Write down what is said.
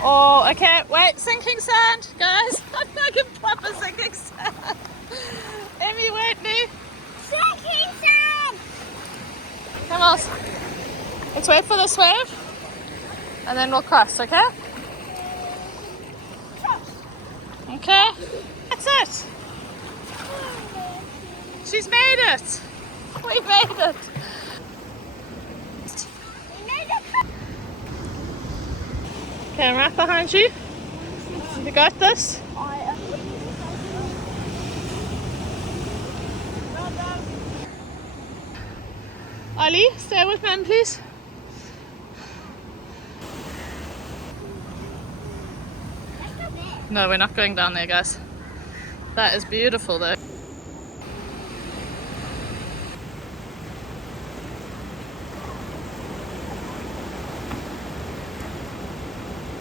Oh, okay. Wait, sinking sand, guys. I'm making proper sinking sand. Emmy, wait me. Sinking sand! Come on. Let's wait for this wave. And then we'll cross, okay? Okay. That's it. She's made it. We made it. Okay, I'm right behind you. You got this? Ollie, stay with Mum, please. No, we're not going down there, guys. That is beautiful, though.